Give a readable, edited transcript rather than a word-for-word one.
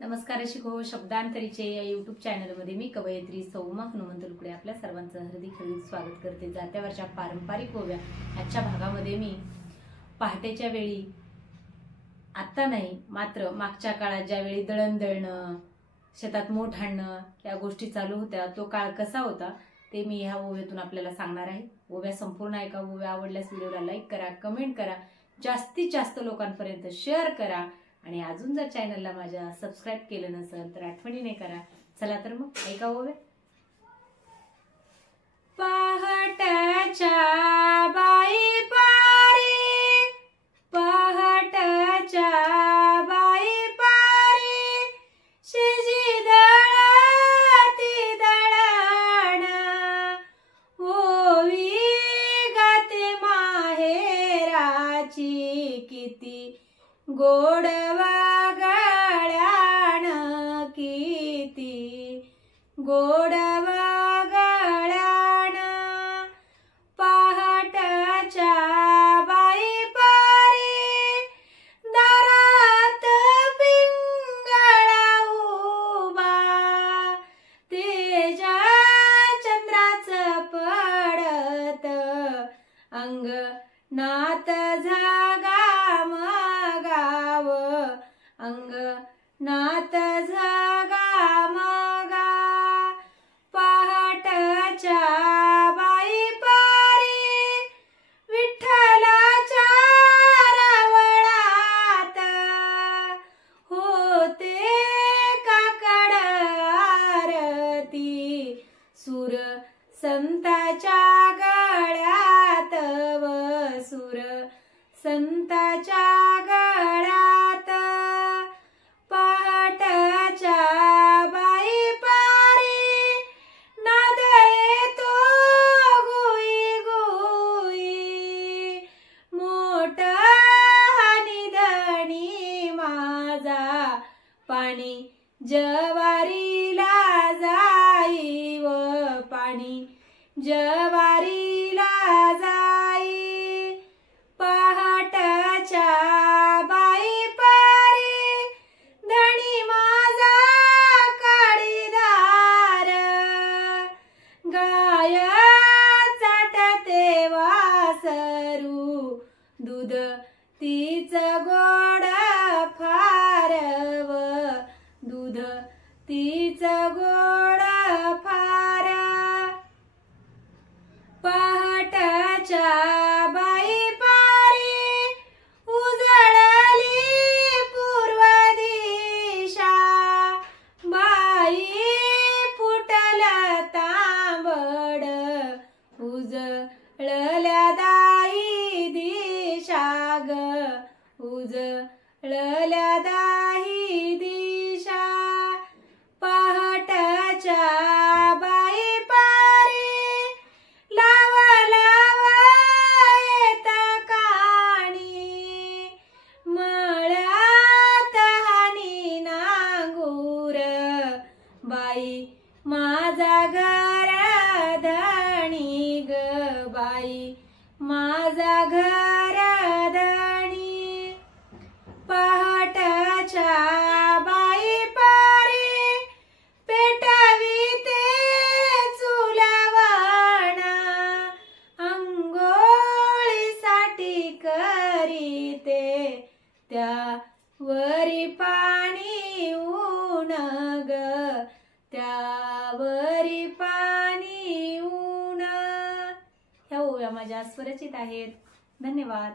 नमस्कार शिको शब्दांतरीचे या यूट्यूब चॅनलमध्ये मी कवयित्री सौमा हनुमंत लुकडे आपल्या सर्वांचं हार्दिक स्वागत करते। जात्यावरच्या पारंपरिक ओव्या आजच्या भागामध्ये मी पहाटेच्या वेळी आता नाही मात्र मागच्या काळात ज्यावेळी दळण दळणं शेतात मोठ आणणं या गोष्टी चालू होत्या तो काळ कसा होता ते मी ह्या ओव्यातून आपल्याला सांगणार आहे। ओव्या संपूर्ण ऐका। ओव्या आवडल्यास व्हिडिओला लाईक करा, कमेंट करा, जास्तीत जास्त लोकांपर्यंत शेअर करा आणि अजून जर चॅनलला माझ्या सबस्क्राइब केलं नसेल तर आठवणीने करा। चला तर मग ऐका ओव्या। पहाटच्या बाई पारी, पहाटच्या बाई पारी, शिजी दळती दळण, ओवी गाते माहेराची किती गोडवा गळ्याण, किती गोडवा गळ्याण। पहाटच्या बाई पारी, दारात पिंगळा उभा, तेजा चंद्राचं पडत अंगणात झागा मगाव, अंगणात झागा मगा। पहाटच्या बाई पारी, विठ्ठलाच्या रावळात होते काकड आरती, सूर संताच्या गळ्यात व सूर संताच्या गळ्यात। पहाटच्या बाई पारी, नाद येतो गुई गुई, मोठा निधनी माझा पाणी जवारीला जाई व पाणी जवारीला जाई। पहाटच्या बाई पारी, धणी माझा काळीदार, गाय चाटते वासरू, दूध तीच गोड फार व दूध तीच गोड फार। पहाटच्या बाई पारी, उजळली पूर्व दिशा, बाई फुटल तांबड, उजळल्या दाही दिशा ग, उजळल्या दाही दिशा। पहाटच्या बाई पारी, लाव लाव येता काणी, मळ्यात हानी नांगूर, बाई माझा घर धणी ग, बाई माझा घर धणी। पहाटच्या बाई पारी, पेटविते चुलवणा, अंघोळीसाठी करीते त्यावरी पाणी ऊन ग, त्यावरी पाणी ऊन। ह्या ओव्या माझ्या स्वरचित आहेत। धन्यवाद।